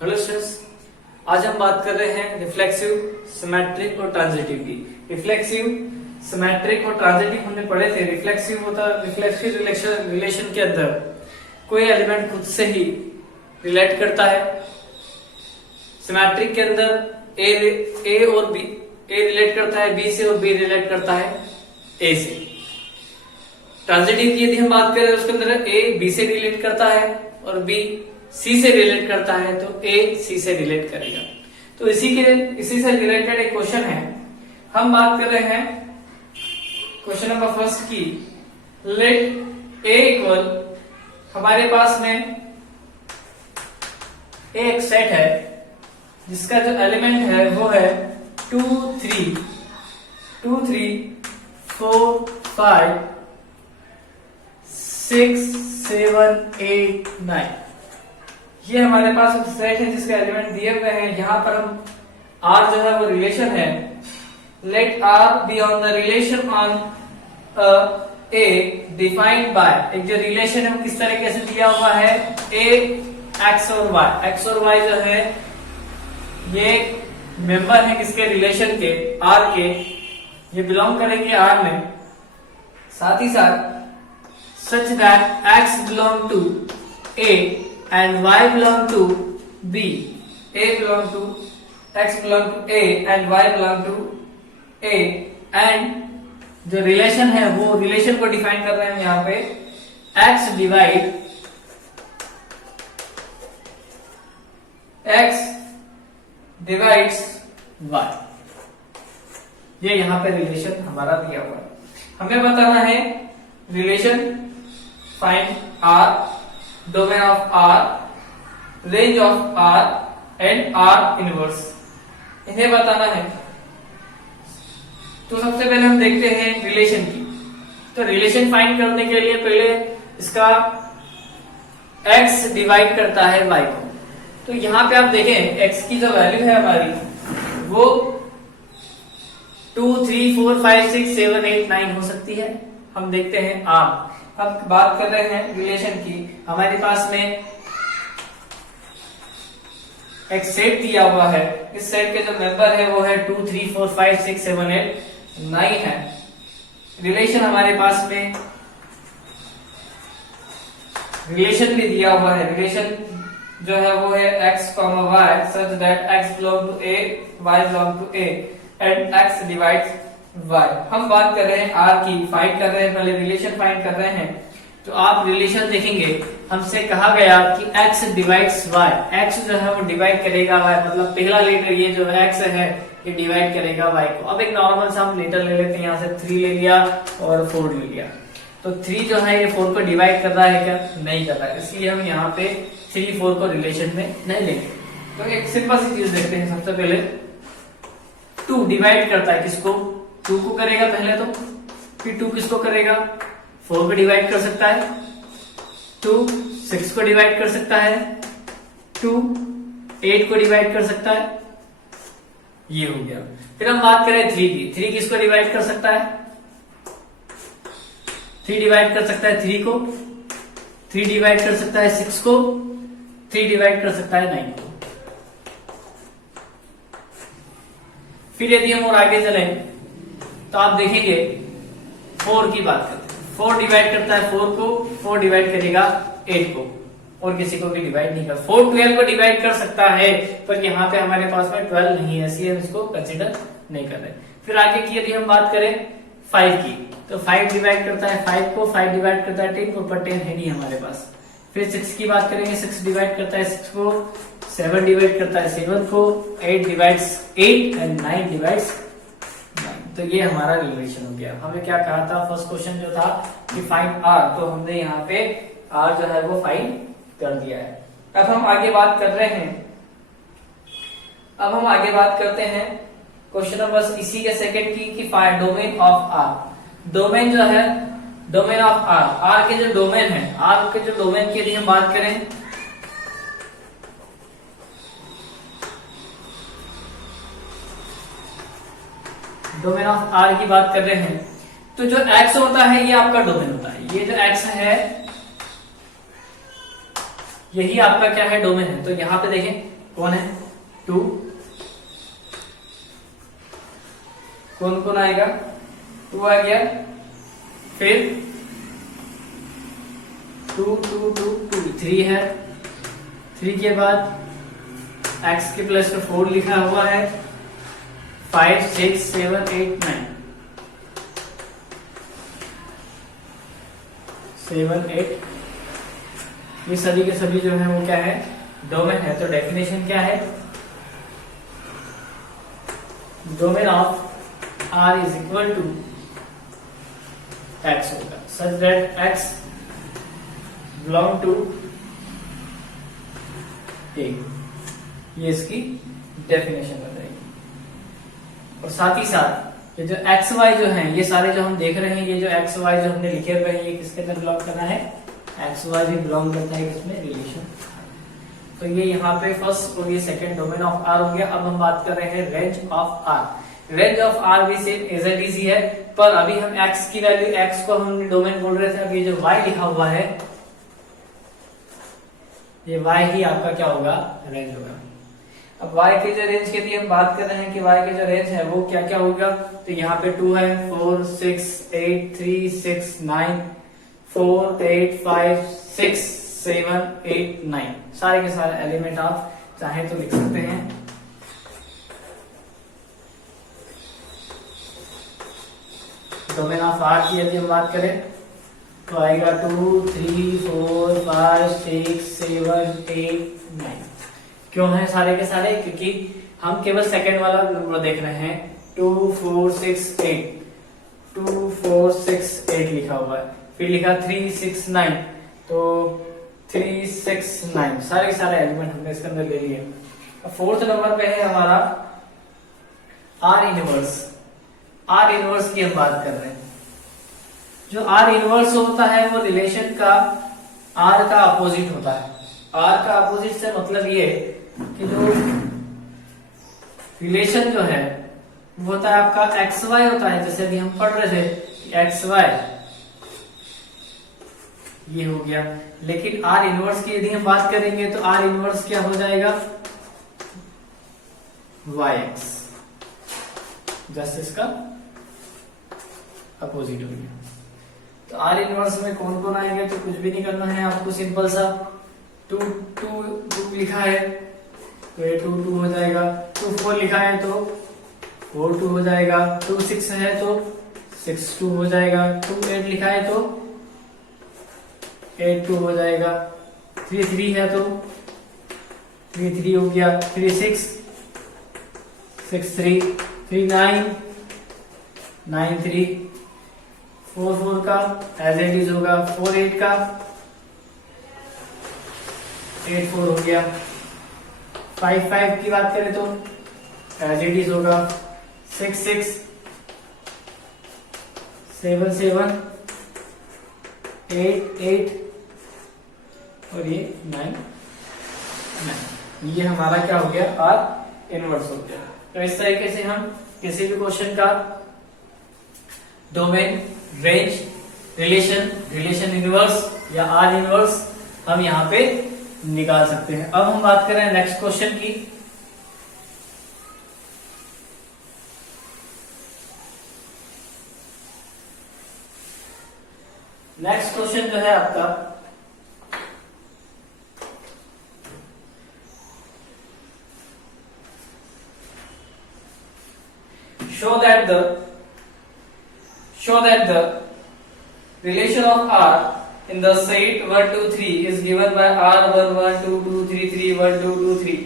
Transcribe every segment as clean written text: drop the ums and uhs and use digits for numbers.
Hello students, आज हम बात कर रहे हैं रिफ्लेक्सिव, सिमेट्रिक और ट्रांजिटिव की। रिफ्लेक्सिव, सिमेट्रिक और ट्रांजिटिव हमने पढ़े थे। रिफ्लेक्सिव रिलेशन के अंदर कोई एलिमेंट खुद से ही रिलेट करता है। सिमेट्रिक के अंदर ए और बी, ए रिलेट करता है बी से और बी रिलेट करता है ए से। ट्रांजिटिव की यदि हम बात करें उसके अंदर ए बी से रिलेट करता है और बी सी से रिलेट करता है, तो ए सी से रिलेट करेगा। तो इसी से रिलेटेड एक क्वेश्चन है। हम बात कर रहे हैं क्वेश्चन नंबर फर्स्ट की। लेट ए इक्वल, हमारे पास में ए एक सेट है जिसका जो एलिमेंट है वो है 2 3 4 5 6 7 8 9। ये हमारे पास एक सेट है जिसके एलिमेंट दिए हुए हैं। यहां पर हम R जो है वो रिलेशन है। Let R be on the relation on A defined by, एक जो रिलेशन है वो किस तरीके से दिया हुआ है, A X और Y। X और Y जो है ये मेंबर है किसके, रिलेशन के, R के। ये बिलोंग करेंगे R में। साथ ही साथ such that X belong to A and Y belong to B, A belong to X belong to A and Y belong to A, and जो रिलेशन है वो रिलेशन को डिफाइन कर रहे हैं यहाँ पे X डिवाइड्स Y। ये यहाँ पे रिलेशन हमारा दिया हुआ है। हमें बताना है relation, find R, domain of R, range of R and R inverse, इन्हें बताना है। तो सबसे पहले हम देखते हैं रिलेशन की। तो रिलेशन फाइंड करने के लिए पहले इसका X डिवाइड करता है Y को। तो यहां पे आप देखें X की जो वैल्यू है हमारी वो 2 3 4 5 6 7 8 9 हो सकती है। हम देखते हैं R। अब बात कर रहे हैं रिलेशन की। हमारे पास में एक सेट दिया हुआ है। इस सेट के जो मेंबर है वो है 2 3 4 5 6 7 8 9 है। रिलेशन हमारे पास में रिलेशन भी दिया हुआ है। रिलेशन जो है वो है x, y such that x belong to A, y belong to A and x divides y। हम बात कर रहे हैं R की, फाइंड कर रहे हैं, पहले रिलेशन फाइंड कर रहे हैं। तो आप रिलेशन देखेंगे, हमसे कहा गया कि x डिवाइड्स y, x जो है वो डिवाइड करेगा y, मतलब पहला लेटर ये जो x है ये डिवाइड करेगा y को। अब एक नॉर्मल सा हम लेटर ले लेते हैं, यहाँ से 3 ले लिया और 4 ले लिया। तो 3 जो है ये 4 को डिवाइड कर रहा है क्या, नहीं कर रहा है, इसलिए हम यहाँ पे 3 4 को रिलेशन में नहीं लेंगे। तो एक सिंपल सी चीज देखते हैं। सबसे पहले 2 डिवाइड करता है किसको, 2 को करेगा पहले तो, फिर 2 किसको करेगा, 4 को डिवाइड कर सकता है, 2 6 को डिवाइड कर सकता है, 2 8 को डिवाइड कर सकता है। ये हो गया। फिर हम बात करें 3 की। 3 किसको डिवाइड कर सकता है, 3 डिवाइड कर सकता है 3 को, 3 डिवाइड कर सकता है 6 को, 3 डिवाइड कर सकता है 9 को। फिर यदि हम और आगे चलें तो आप देखेंगे 4 की बात करते हैं। 4 डिवाइड करता है 4 को, 4 डिवाइड करेगा 8 को, और किसी को भी डिवाइड नहीं कर। 4 12 को डिवाइड कर सकता है, पर यहाँ पे हमारे पास में 12 नहीं है, इसलिए हम इसको कंसिडर नहीं कर रहे। फिर आगे की यदि हम बात करें 5 की, तो 5 डिवाइड करता है 5 को, 5 डिवाइड करता है 10 को, पर 10 है नहीं हमारे पास। फिर 6 की बात करेंगे, 6 डिवाइड करता है 6 को, 7 डिवाइड करता है 7 को, 8 डिवाइड्स 8 एंड 9 डिवाइड्स 9। तो ये हमारा रिलेशन हो गया। हमें क्या कहा था, फर्स्ट क्वेश्चन जो था कि फाइंड R, तो हमने यहाँ पे R जो है वो फाइंड कर दिया है। अब हम आगे बात कर रहे हैं, अब हम आगे बात करते हैं क्वेश्चन नंबर इसी के सेकंड की find domain of R। Domain जो है, डोमेन ऑफ R, R के जो डोमेन है, R के जो डोमेन की यदि हम बात करें, डोमेन ऑफ R की बात कर रहे हैं, तो जो X होता है ये आपका डोमेन होता है। ये जो X है यही आपका क्या है, डोमेन है। तो यहाँ पे देखें कौन है 2, कौन कौन आएगा 2 आ गया, फिर 2 2 2 2 3 है, 3 के बाद x के प्लस का 4 लिखा हुआ है, 5 6 7 8 9 7 8, ये सभी के सभी जो है वो क्या है डोमेन है। तो डेफिनेशन क्या है, domain of R is equal to x होगा such that x belong to A, ये इसकी डेफिनेशन बन जाएगी। और साथ ही साथ ये जो एक्स वाई जो है, ये सारे जो हम देख रहे हैं, ये जो एक्स वाई जो हमने लिखे हुए हैं, ये किसके अंदर बिलोंग करना है, एक्स वाई भी बिलोंग करता है किसमें, रिलेशन। तो ये यहाँ पे फर्स्ट और ये सेकंड डोमेन ऑफ आर हो गया। अब हम बात कर रहे हैं range of r. Range of r भी सेम एज इट इज ही है, पर अभी हम एक्स की वैल्यू, एक्स को हम डोमेन बोल रहे थे, अब ये जो वाई लिखा हुआ है, ये y ही आपका क्या होगा, रेंज होगा। अब y के जो रेंज के लिए हम बात कर रहे हैं कि y के जो रेंज है वो क्या क्या होगा, तो यहाँ पे 2 है, 4 6 8 3 6 9 4 8 5 6 7 8 9, सारे के सारे एलिमेंट आप चाहे तो लिख सकते हैं। डोमेन ऑफ R की यदि हम बात करें तो आएगा 2 3 4 5 6 7 8 9। क्यों है सारे के सारे, क्योंकि हम केवल सेकंड वाला नंबर देख रहे हैं। 2 4 6 8 2 4 6 8 लिखा हुआ है, फिर लिखा 3 6 9, तो 3 6 9 सारे के सारे एलिमेंट हमने इसके अंदर ले लिए। अब फोर्थ नंबर पे है हमारा आर इनवर्स। आर इनवर्स की हम बात कर रहे हैं। जो आर इनवर्स होता है वो रिलेशन का आर का अपोजिट होता है। आर का अपोजिट से मतलब ये कि जो रिलेशन जो है वो होता है आपका एक्स वाई होता है, जैसे अभी हम पढ़ रहे थे एक्स वाई, ये हो गया। लेकिन आर इनवर्स की यदि हम बात करेंगे तो आर इनवर्स क्या हो जाएगा, वाई एक्स, जस्ट इसका अपोजिट हो गया। तो आर इनवर्स में कौन कौन आएंगे, तो कुछ भी नहीं करना है आपको, सिंपल सा 2 2 2 लिखा है तो ये 2 2 हो जाएगा, 2 4 लिखा है तो 4 2 हो जाएगा, 2 6 है तो 6 2 हो जाएगा, 2 8 लिखा है तो 8 2 हो जाएगा, 3 3 है तो 3 3 हो गया, 3 6 6 3 3 9 9 3 4 4 का एज इट इज होगा, 4 8 का 8 4 हो गया, 5 5 की बात करें तो एज इट इज होगा, 6 6 7 7 8 8 और ये 9 9। ये हमारा क्या हो गया, आर इनवर्स हो गया। तो इस तरीके से हम किसी भी क्वेश्चन का domain, range, relation, relation inverse या आर इनवर्स हम यहाँ पे निकाल सकते हैं। अब हम बात कर रहे हैं नेक्स्ट क्वेश्चन की। नेक्स्ट क्वेश्चन जो है आपका, show that the relation of R in the set 1 2 3 is given by R 1 1 2 2 3 3 1 2 2 3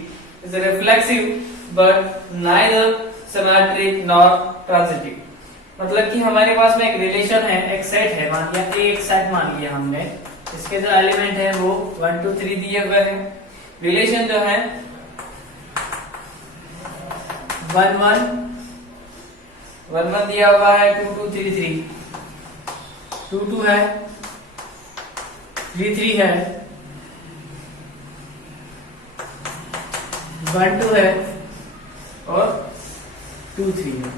is reflexive but neither symmetric nor transitive। मतलब कि हमारे पास में एक रिलेशन है, एक सेट है, मान लिया एक सेट मान लिया हमने, इसके जो एलिमेंट है वो 1 2 3 दिए हुए हैं। रिलेशन जो है 1 1 1 1 दिया हुआ है, 2 2 3 3 2 2 है, 3 3 है, 1 2 है और 2 3 है।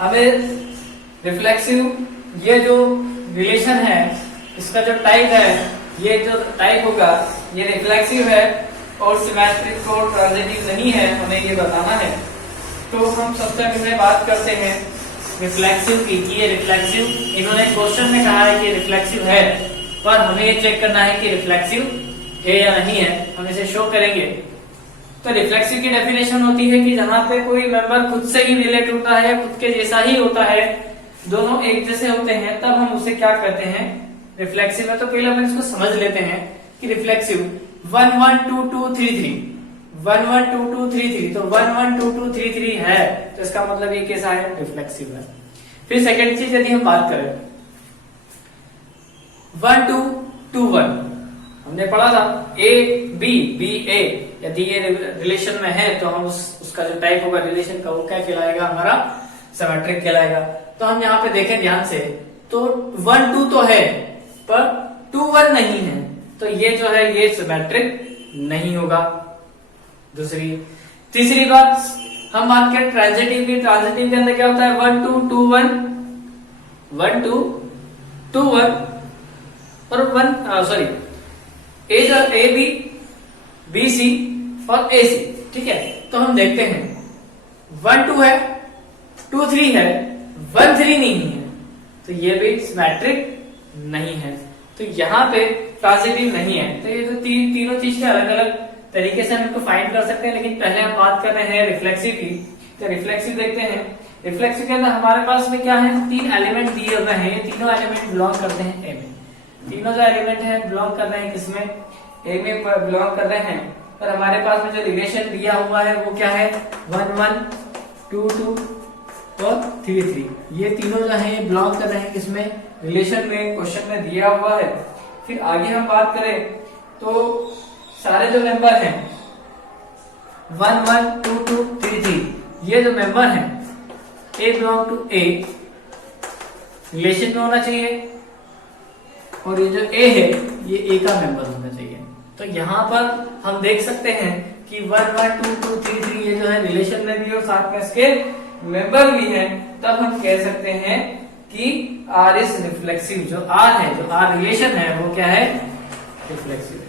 हमें रिफ्लेक्सिव ये जो रिलेशन है इसका जो टाइप है, ये जो टाइप होगा ये रिफ्लेक्सिव है और सिमेट्रिक और ट्रांजिटिव नहीं है, हमें ये बताना है। तो हम सबसे पहले बात करते हैं रिफ्लेक्सिव की, कि ये रिफ्लेक्सिव, इन्होंने क्वेश्चन में कहा है कि रिफ्लेक्सिव है, पर हमें ये चेक करना है कि रिफ्लेक्सिव है या नहीं है, हम इसे शो करेंगे। तो रिफ्लेक्सिव की डेफिनेशन होती है कि जहां पे कोई मेंबर खुद से ही रिलेट होता है, खुद के जैसा ही होता है, दोनों एक जैसे होते हैं, तब हम उसे क्या कहते हैं, रिफ्लेक्सिव है। तो पहले हम इसको समझ लेते हैं कि रिफ्लेक्सिव 1 1 2 2 3 3 1 1 2 2 3 3, तो 1 1 2 2 3 3 है, तो इसका मतलब ये कैसा है, रिफ्लेक्सिव है। फिर सेकंड चीज यदि हम बात करें 1 2 2 1, हमने पढ़ा था ए बी बी ए, यदि ये रिलेशन में है तो हम उसका जो टाइप होगा रिलेशन का, वो क्या कहलाएगा, हमारा सिमेट्रिक कहलाएगा। तो हम यहाँ पे देखें ध्यान से, तो 1 2 तो है पर 2 1 नहीं है, तो ये जो है ये सिमेट्रिक नहीं होगा। तीसरी बात हम बात करें ट्रांजिटिव की, ट्रांजिटिव के अंदर क्या होता है, 1 2 2 1 1 2 2 1 और 1 sorry A B B C और ए सी, ठीक है। तो हम देखते हैं 1 2 है, 2 3 है, 1 3 नहीं है, तो ये भी सिमेट्रिक नहीं है, तो यहाँ पे ट्रांजिटिव नहीं है। तो ये तो तीनों चीज के अलग अलग तरीके से हम इनको फाइंड कर सकते हैं, लेकिन पहले हम बात कर रहे हैं रिफ्लेक्सिव की। तो रिफ्लेक्सिव देखते हैं, रिफ्लेक्सिव के अंदर हमारे पास में क्या है, 3 एलिमेंट दिए हुए हैं, ये तीनों एलिमेंट बिलोंग करते हैं ए में। तीनों जो एलिमेंट है बिलोंग कर रहे हैं किसमें, ए में बिलोंग कर रहे हैं। और हमारे पास में जो रिलेशन दिया हुआ है वो क्या है, 1 1 2 2 और 3 3, ये तीनों जो है बिलोंग कर रहे हैं किसमें, रिलेशन में, क्वेश्चन में दिया हुआ है। फिर आगे हम बात करें तो सारे जो मेंबर हैं 1 1 2 2 3 3, ये जो मेंबर हैं ए बिलोंग टू ए, रिलेशन में होना चाहिए, और ये जो ए है ये ए का मेंबर होना चाहिए। तो यहाँ पर हम देख सकते हैं कि 1 1 2 2 3 3 ये जो है रिलेशन में भी और साथ में इसके मेंबर भी है, तब हम कह सकते हैं कि आर इज रिफ्लेक्सिव। जो आर है, जो आर रिलेशन है वो क्या है, रिफ्लेक्सिव है।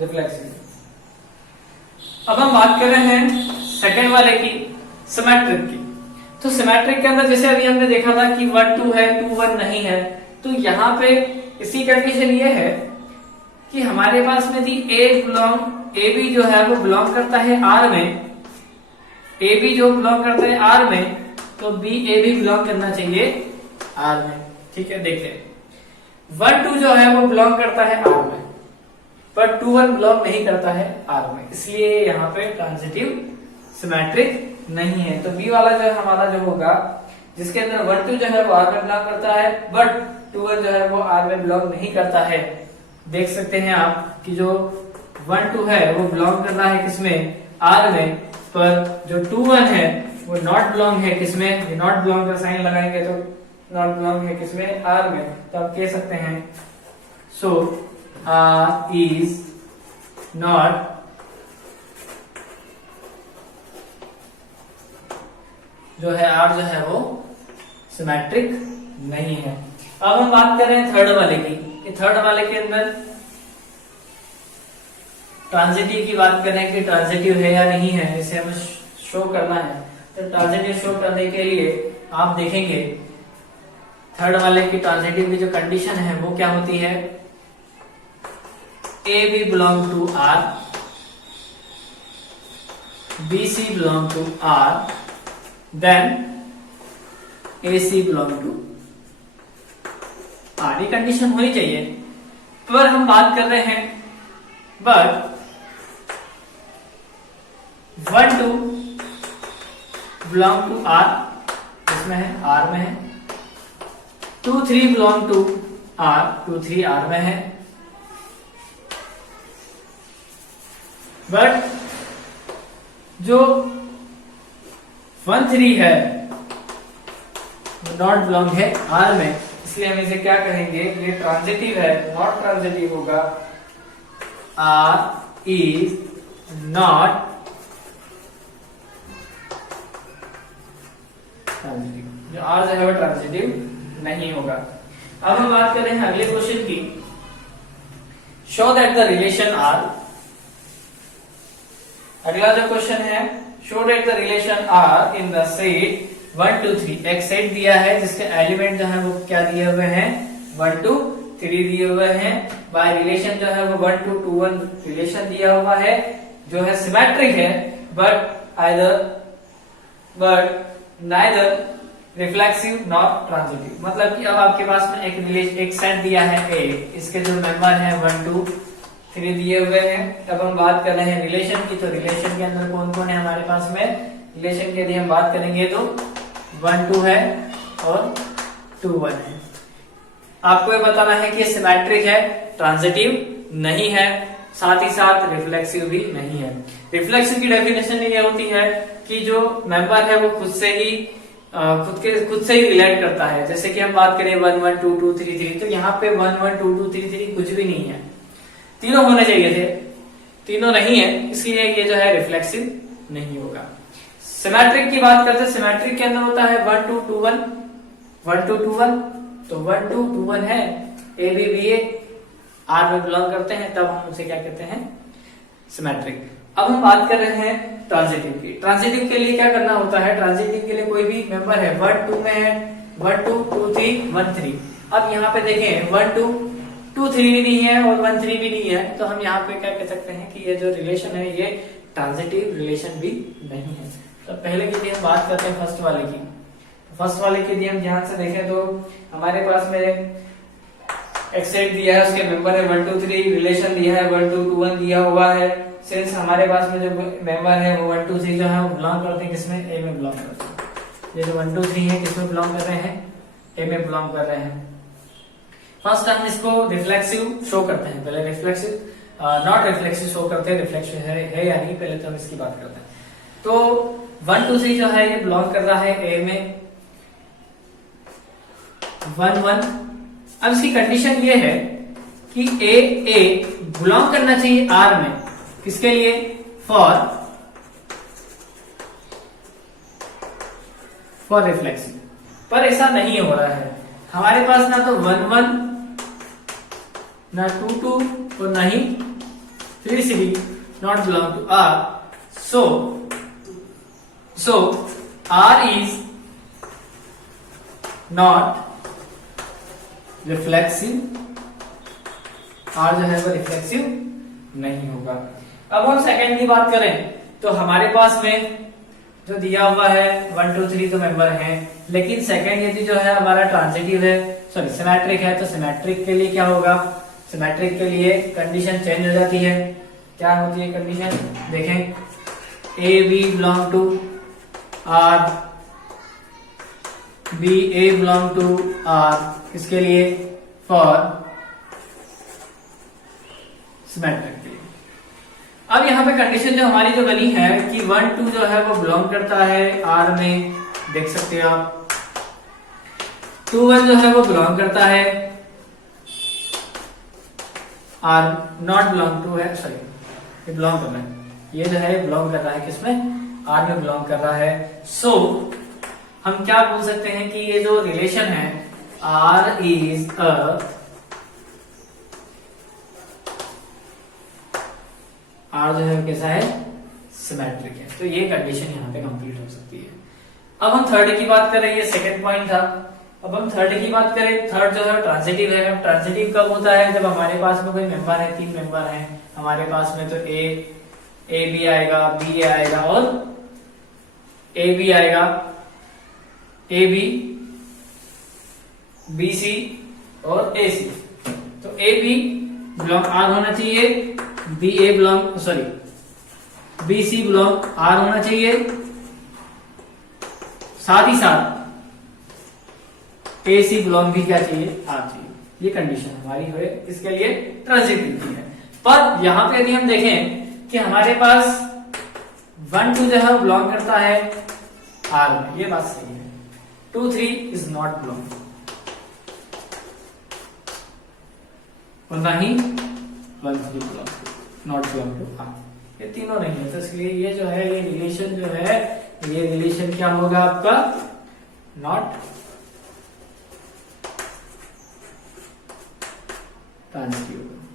रिफ्लेक्सिव। अब हम बात कर रहे हैं सेकंड वाले की, सिमेट्रिक की। तो सिमेट्रिक के अंदर जैसे अभी हमने देखा था कि 1 2 है, 2 1 नहीं है, तो यहाँ पे इसी कंडीशन ये है कि हमारे पास में थी ए बी जो है वो बिलोंग करता है आर में, ए बी जो बिलोंग करता है आर में, तो बी ए भी बिलोंग करना चाहिए आर में, ठीक है। देखते हैं 1 2 जो है वो बिलोंग करता है आर में, पर 2 1 बिलोंग नहीं करता है आर में, इसलिए यहाँ पे ट्रांजिटिव सिमेट्रिक नहीं है। तो बी वाला जो है हमारा जो होगा, जिसके अंदर 1 2 जो है वो आर में बिलोंग करता है, बट 2 1 जो है वो आर में बिलोंग नहीं करता है। देख सकते हैं आप कि जो 1 2 है वो बिलोंग कर रहा है किसमें, आर में, पर जो 2 1 है वो नॉट बिलोंग है किसमें, नॉट बिलोंग का साइन लगाएंगे तो नॉट बिलोंग है किसमें, आर में। तो आप कह सकते हैं सो आर इज नॉट जो है, आर जो है वो सिमेट्रिक नहीं है। अब हम बात कर रहे हैं थर्ड वाले की, कि थर्ड वाले के अंदर ट्रांजिटिव की बात कर रहे हैं कि ट्रांजिटिव है या नहीं है, इसे हमें शो करना है। तो ट्रांजिटिव शो करने के लिए आप देखेंगे थर्ड वाले की ट्रांजिटिव की जो कंडीशन है वो क्या होती है, A B belong to R, B C belong to R, then A C belong to R. ये कंडीशन होनी चाहिए, पर हम बात कर रहे हैं बट 1 2 बिलोंग टू आर, इसमें है आर में है, 2 3 बिलोंग टू आर, 2 3 आर में है, बट जो 1 3 है नॉट बिलोंग है आर में, इसलिए हम इसे क्या कहेंगे, ये ट्रांजिटिव है, नॉट ट्रांजिटिव होगा, आर इज नॉट ट्रांजिटिव, जो आर जो है वो ट्रांजिटिव नहीं होगा। अब हम बात कर रहे हैं अगले क्वेश्चन की। Show that the relation R, अगला जो क्वेश्चन है, show that the relation R in the set 1 2 3। एक सेट दिया है जिसके एलिमेंट जो है वो क्या दिए हुए हैं, 1 2 3 दिए हुए हैं। बाय रिलेशन जो है वो 1 2 2 1 रिलेशन दिया हुआ है, जो है सिमेट्रिक है, but neither reflexive not transitive. मतलब कि अब आपके पास में एक सेट दिया है ए, इसके जो मेंबर है 1 2 3 दिए हुए हैं। अब हम बात कर रहे हैं रिलेशन की, तो रिलेशन के अंदर कौन कौन है हमारे पास में, रिलेशन के लिए हम बात करेंगे तो 1 2 है और 2 1 है। आपको ये बताना है कि सिमेट्रिक है, ट्रांजिटिव नहीं है, साथ ही साथ रिफ्लेक्सिव भी नहीं है। रिफ्लेक्सिव की डेफिनेशन ये होती है कि जो मेंबर है वो खुद से ही रिलेट करता है। जैसे कि हम बात करें 1 1 2 2 3 3, तो यहाँ पे 1 1 2 2 3 3 कुछ भी नहीं है, तीनों होने चाहिए थे, तीनों नहीं है, इसलिए ये जो है रिफ्लेक्सिव नहीं होगा। सिमेट्रिक की बात करते हैं, सिमेट्रिक के अंदर होता है 1 2 2 1 1 2 2 1, तो 1 2 2 1 है, A B B A R में बिलोंग करते हैं, तब हम उसे क्या कहते हैं, सिमेट्रिक। अब हम बात कर रहे हैं ट्रांजिटिव की। ट्रांजिटिव के लिए क्या करना होता है, ट्रांजिटिव के लिए कोई भी मेंबर है 1 2 में है, 1 2 2 3 1 3। अब यहाँ पे देखें 1 2 2 3 भी नहीं है और 1 3 भी नहीं है, तो हम यहाँ पे क्या कह सकते हैं कि ये जो रिलेशन है ये ट्रांजिटिव रिलेशन भी नहीं है। तो पहले के लिए हम बात करते हैं फर्स्ट वाले की। फर्स्ट वाले के लिए हम ध्यान से देखें तो हमारे पास में एक सेट दिया है, उसके मेंबर है 1 2 3, रिलेशन दिया है 1 2 2 1 दिया हुआ है। सिंस हमारे पास में जो मेंबर है वो 1 2 3 जो है वो बिलोंग करते हैं किसमें, ए में बिलोंग करते हैं। ये जो 1 2 3 है किसमें बिलोंग कर रहे हैं, ए में बिलोंग कर रहे हैं। फर्स्ट हम इसको रिफ्लेक्सिव शो करते हैं, पहले रिफ्लेक्सिव नॉट रिफ्लेक्सिव शो करते हैं, रिफ्लेक्सिव है या नहीं, पहले तो हम इसकी बात करते हैं। तो 1 2 3 जो है ये बिलोंग कर रहा है ए में, 1 1। अब इसकी कंडीशन ये है कि ए बिलोंग करना चाहिए आर में, किसके लिए, फॉर रिफ्लेक्सिव, पर ऐसा नहीं हो रहा है। हमारे पास ना तो 1 1 ना 2 2 और ना ही 3 3 not belong to R. So R is not reflexive, R जो है वो रिफ्लेक्सिव नहीं होगा। अब हम सेकंड की बात करें तो हमारे पास में जो दिया हुआ है 1 2 3 तो मेंबर हैं, लेकिन सेकंड यदि जो है हमारा ट्रांजिटिव है, सॉरी सिमेट्रिक है, तो सिमेट्रिक के लिए क्या होगा, सिमेट्रिक के लिए कंडीशन चेंज हो जाती है। क्या होती है कंडीशन, देखें A B belong to R, B A belong to R, इसके लिए फॉर सिमेट्रिक के लिए। अब यहाँ पे कंडीशन जो हमारी जो बनी है कि 1 2 जो है वो बिलोंग करता है आर में, देख सकते हो आप, 2 1 जो है वो बिलोंग करता है आर, नॉट बिलोंग टू है, सॉरी ये बिलोंग करना है, ये जो है बिलोंग कर रहा है किसमें, आर में बिलोंग कर रहा है। सो हम क्या बोल सकते हैं कि ये जो रिलेशन है आर इज अ आर जो है कैसा है, सिमेट्रिक है। तो ये कंडीशन यहाँ पे कंप्लीट हो सकती है। अब हम थर्ड की बात करें, ये सेकंड पॉइंट था। अब हम थर्ड की बात करें, थर्ड जो है ट्रांजिटिव है। ट्रांजिटिव कब होता है, जब हमारे पास में कोई मेंबर है, 3 मेंबर हैं हमारे पास में, तो ए बी आएगा, बी आएगा और ए बी आएगा, ए बी बी सी और ए सी। तो ए बी बिलोंग आर होना चाहिए, B A belong sorry B C belong R होना चाहिए, साथ ही साथ ए सी बिलोंग भी क्या चाहिए, आर चाहिए। ये कंडीशन हमारी है इसके लिए ट्रांजिटिव की है। पर यहां पे यदि हम देखें कि हमारे पास 1 2 जो है बिलोंग करता है आर में, ये बात सही है, 2 3 इज नॉट बिलोंग, और ना ही 1 3 belong not belong to R, ये तीनों नहीं है। तो इसलिए ये जो है, ये रिलेशन जो है, ये रिलेशन क्या होगा आपका, नॉट ट्रांसड्यूसेबल।